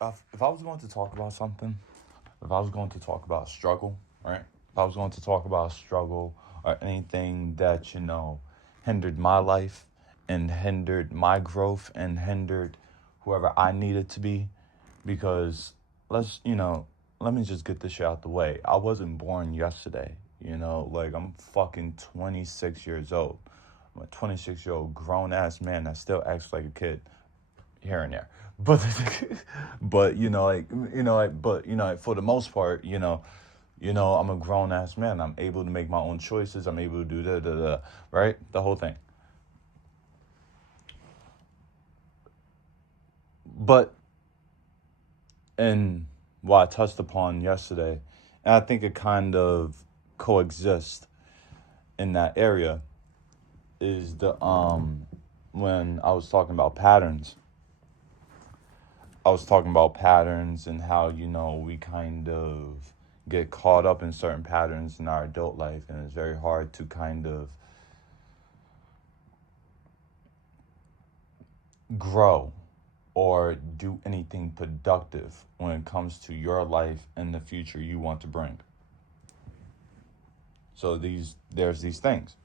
if I was going to talk about something, if I was going to talk about struggle, right? If I was going to talk about struggle or anything that, hindered my life and hindered my growth and hindered whoever I needed to be, because let's, let me just get this shit out the way. I wasn't born yesterday, like I'm fucking 26 years old. I'm a 26-year-old grown ass man that still acts like a kid here and there. But but like for the most part, I'm a grown ass man. I'm able to make my own choices. I'm able to do right? The whole thing. But and what I touched upon yesterday, and I think it kind of coexists in that area, is the when I was talking about patterns. I was talking about patterns and how, we kind of get caught up in certain patterns in our adult life, and it's very hard to kind of grow or do anything productive when it comes to your life and the future you want to bring. So there's these things.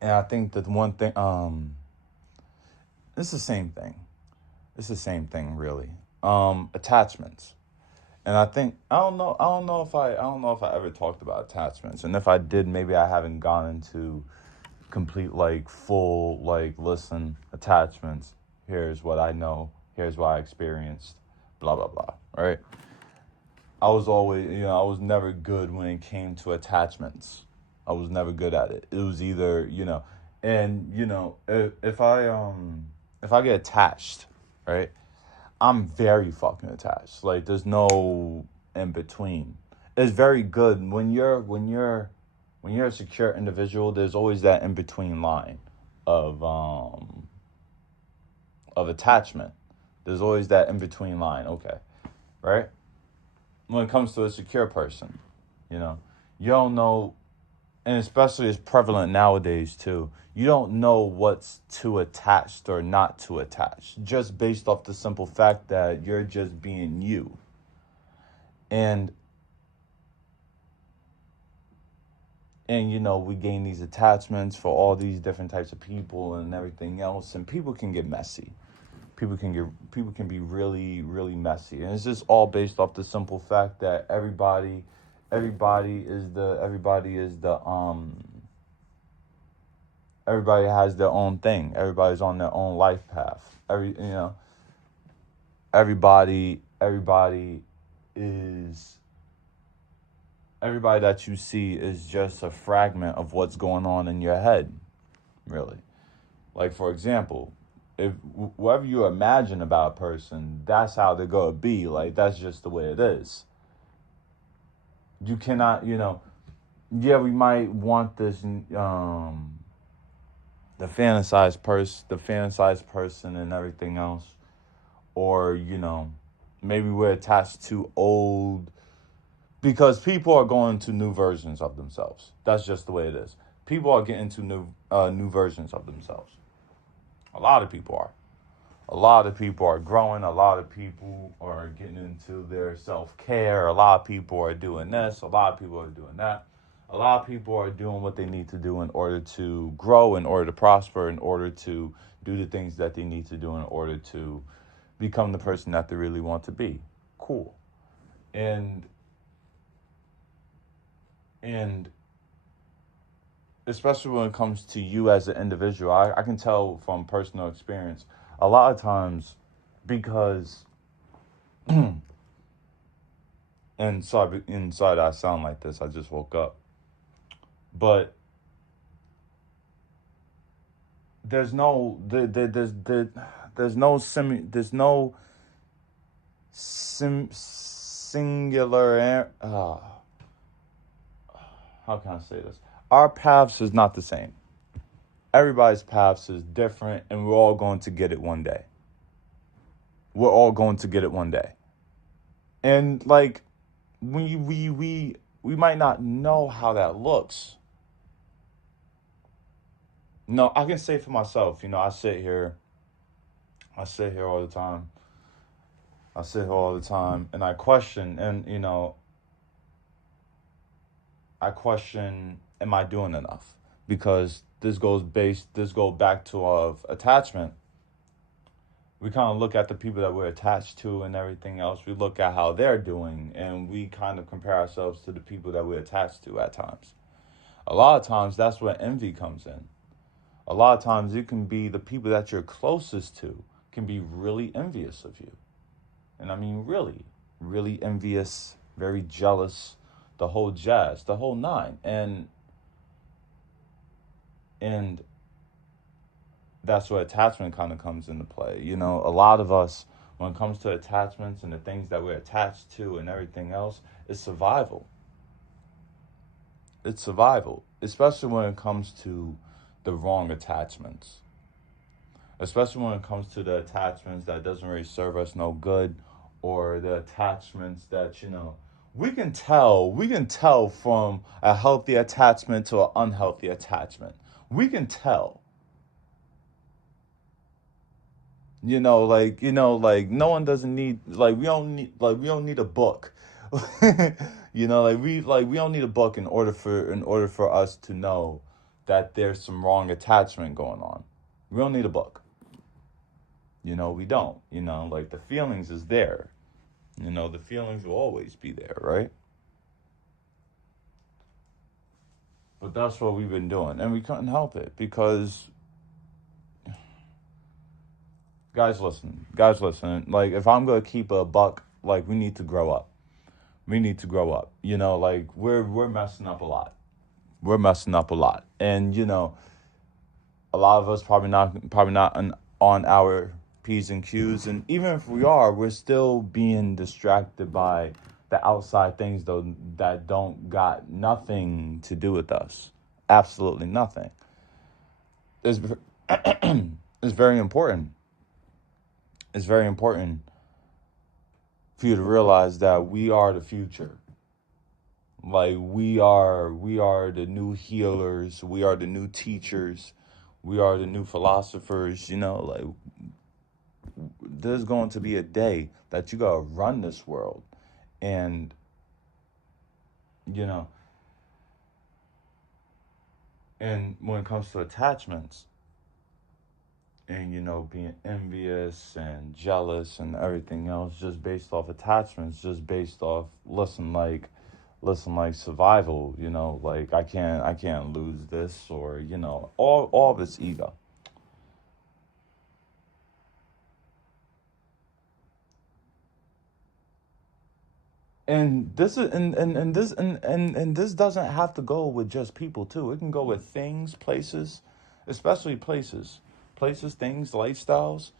And I think that one thing it's the same thing. It's the same thing really. Attachments. And I don't know if I ever talked about attachments. And if I did, maybe I haven't gone into complete like full like listen, attachments. Here's what I know. Here's what I experienced. Blah blah blah. Right? I was always, I was never good when it came to attachments. I was never good at it. It was either, and if I get attached, right? I'm very fucking attached. Like there's no in between. It's very good when you're a secure individual. There's always that in between line of um of attachment. There's always that in between line. Okay, right? When it comes to a secure person, you know, you don't know, and especially it's prevalent nowadays too. You don't know what's too attached or not too attached, just based off the simple fact that you're just being you. And we gain these attachments for all these different types of people and everything else, and people can get messy. People can be really really messy, and it's just all based off the simple fact that everybody has their own thing. Everybody's on their own life path. Everybody is everybody that you see is just a fragment of what's going on in your head, really. Like for example, if whatever you imagine about a person, that's how they're gonna be. Like that's just the way it is. You cannot, yeah, we might want this the fantasized person and everything else, or maybe we're attached to old, because people are going to new versions of themselves. That's just the way it is. People are getting to new versions of themselves. A lot of people are. A lot of people are growing. A lot of people are getting into their self care. A lot of people are doing this. A lot of people are doing that. A lot of people are doing what they need to do in order to grow, in order to prosper, in order to do the things that they need to do in order to become the person that they really want to be. Cool. And and especially when it comes to you as an individual, I can tell from personal experience a lot of times, because inside I sound like this. I just woke up, but there's no singular. How can I say this? Our paths is not the same. Everybody's paths is different, and we're all going to get it one day. We're all going to get it one day, and like we might not know how that looks. No, I can say for myself. I sit here all the time, I sit here all the time and I question, and I question, am I doing enough? Because this goes back to of attachment. We kind of look at the people that we're attached to and everything else. We look at how they're doing, and we kind of compare ourselves to the people that we're attached to at times. A lot of times, that's where envy comes in. A lot of times, it can be the people that you're closest to can be really envious of you. And I mean, really, really envious, very jealous, the whole jazz, the whole nine. And that's where attachment kind of comes into play. A lot of us, when it comes to attachments and the things that we're attached to and everything else, it's survival. It's survival, especially when it comes to the wrong attachments. Especially when it comes to the attachments that doesn't really serve us no good, or the attachments that we can tell from a healthy attachment to an unhealthy attachment. We can tell. Like no one doesn't need, like we don't need a book. We don't need a book in order for us to know that there's some wrong attachment going on. We don't need a book. We don't. Like the feelings is there. The feelings will always be there, right? But that's what we've been doing, and we couldn't help it because, guys, listen. Like if I'm gonna keep a buck, like we need to grow up. We need to grow up. Like we're messing up a lot. We're messing up a lot, and a lot of us probably not on our p's and q's, and even if we are, we're still being distracted by the outside things though that don't got nothing to do with us. Absolutely nothing. It's it's very important. It's very important for you to realize that we are the future. Like we are the new healers, we are the new teachers, we are the new philosophers. Like there's going to be a day that you gotta run this world. And you know and when it comes to attachments, and being envious and jealous and everything else, just based off attachments, just based off, listen, like survival. Like I can't lose this, or all of it's ego. And this doesn't have to go with just people too. It can go with things, places, especially places, things, lifestyles.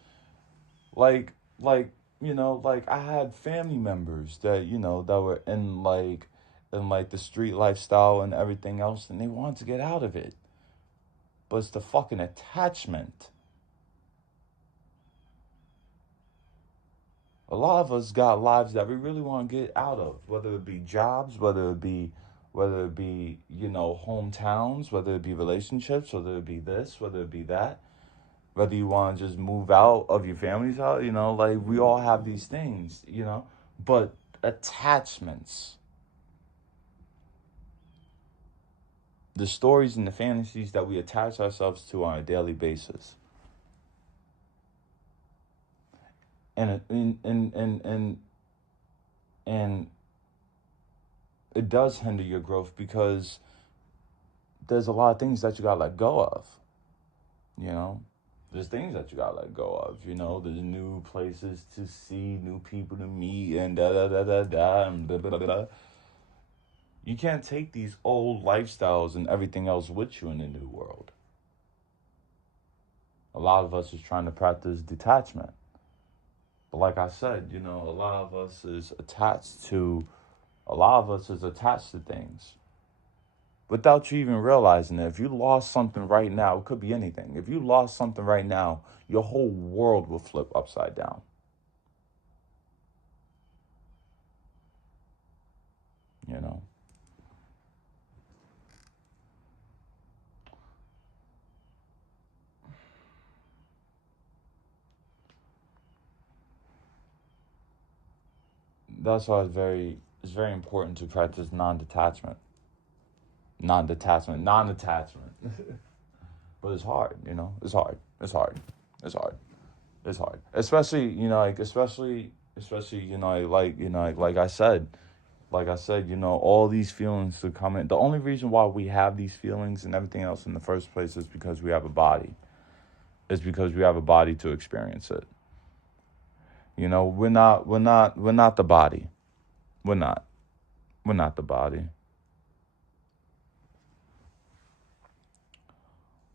Like I had family members that were in like the street lifestyle and everything else, and they wanted to get out of it, but it's the fucking attachment. A lot of us got lives that we really want to get out of, whether it be jobs, whether it be hometowns, whether it be relationships, whether it be this, whether it be that, whether you want to just move out of your family's house. Like we all have these things. But attachments, the stories and the fantasies that we attach ourselves to on a daily basis, and it does hinder your growth, because there's a lot of things that you gotta let go of. You know, there's things that you gotta let go of. There's new places to see, new people to meet, and da da da da da, and blah blah blah. You can't take these old lifestyles and everything else with you in the new world. A lot of us is trying to practice detachment, but like I said, a lot of us is attached to things without you even realizing it. If you lost something right now, it could be anything. If you lost something right now, your whole world will flip upside down. You know. that's why it's very important to practice non-detachment. Non-attachment. But it's hard, you know. It's hard. It's hard. It's hard. It's hard. Especially, you know, like especially, you know, like I said, you know, all these feelings to come in. The only reason why we have these feelings and everything else in the first place is because we have a body. It's because we have a body to experience it. You know, we're not the body. We're not. We're not the body.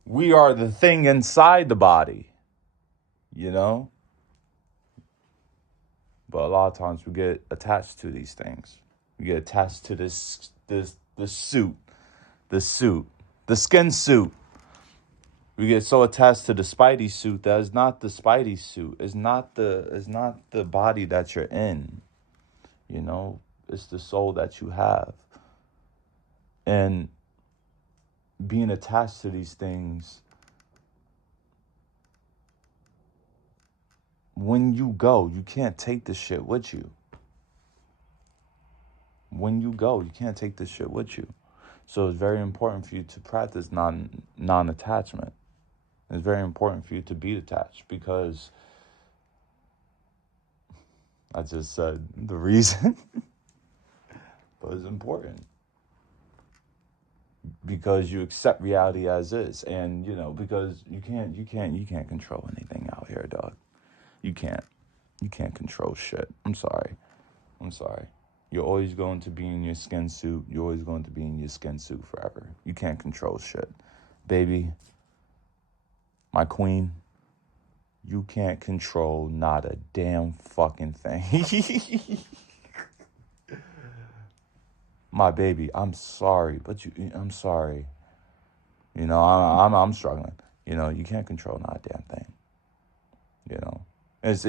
We are the thing inside the body, you know? But a lot of times we get attached to these things. We get attached to the suit, the suit, the skin suit. We get so attached to the Spidey suit that it's not the Spidey suit. It's not the body that you're in. You know, it's the soul that you have. And being attached to these things, when you go, you can't take this shit with you. When you go, you can't take this shit with you. So it's very important for you to practice non-attachment. It's very important for you to be detached because I just said the reason, but it's important because you accept reality as is, and you know because you can't control anything out here, dog. You can't control shit. I'm sorry. You're always going to be in your skin suit. You're always going to be in your skin suit forever. You can't control shit, baby. My queen. You can't control not a damn fucking thing. My baby, I'm sorry, but I'm sorry. You know, I'm struggling. You know, you can't control not a damn thing. You know, it's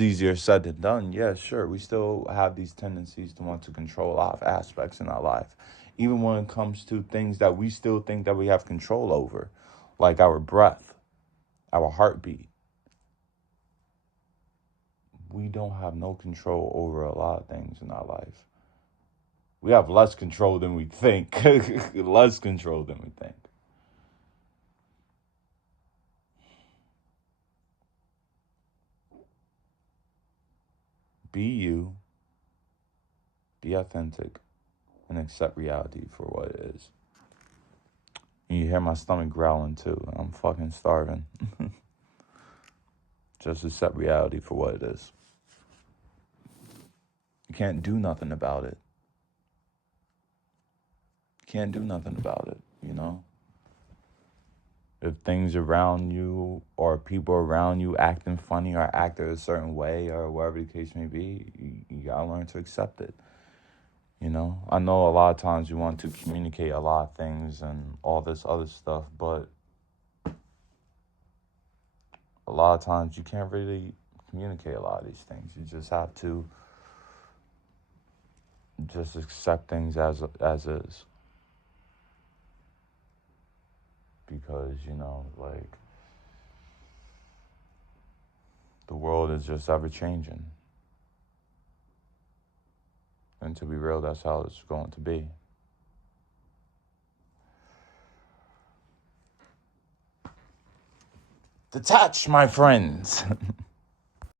easier said than done. Yeah, sure. We still have these tendencies to want to control a lot of aspects in our life, even when it comes to things that we still think that we have control over, like our breath, our heartbeat. We don't have no control over a lot of things in our life. We have less control than we think. Less control than we think. Be you, be authentic, and accept reality for what it is. And you hear my stomach growling too. I'm fucking starving. Just accept reality for what it is. You can't do nothing about it. Can't do nothing about it, you know? If things around you or people around you acting funny or acting a certain way or whatever the case may be, you gotta learn to accept it. You know, I know a lot of times you want to communicate a lot of things and all this other stuff, but a lot of times you can't really communicate a lot of these things. You just have to just accept things as is. Because, you know, like the world is just ever changing. And to be real, that's how it's going to be. Detach, my friends.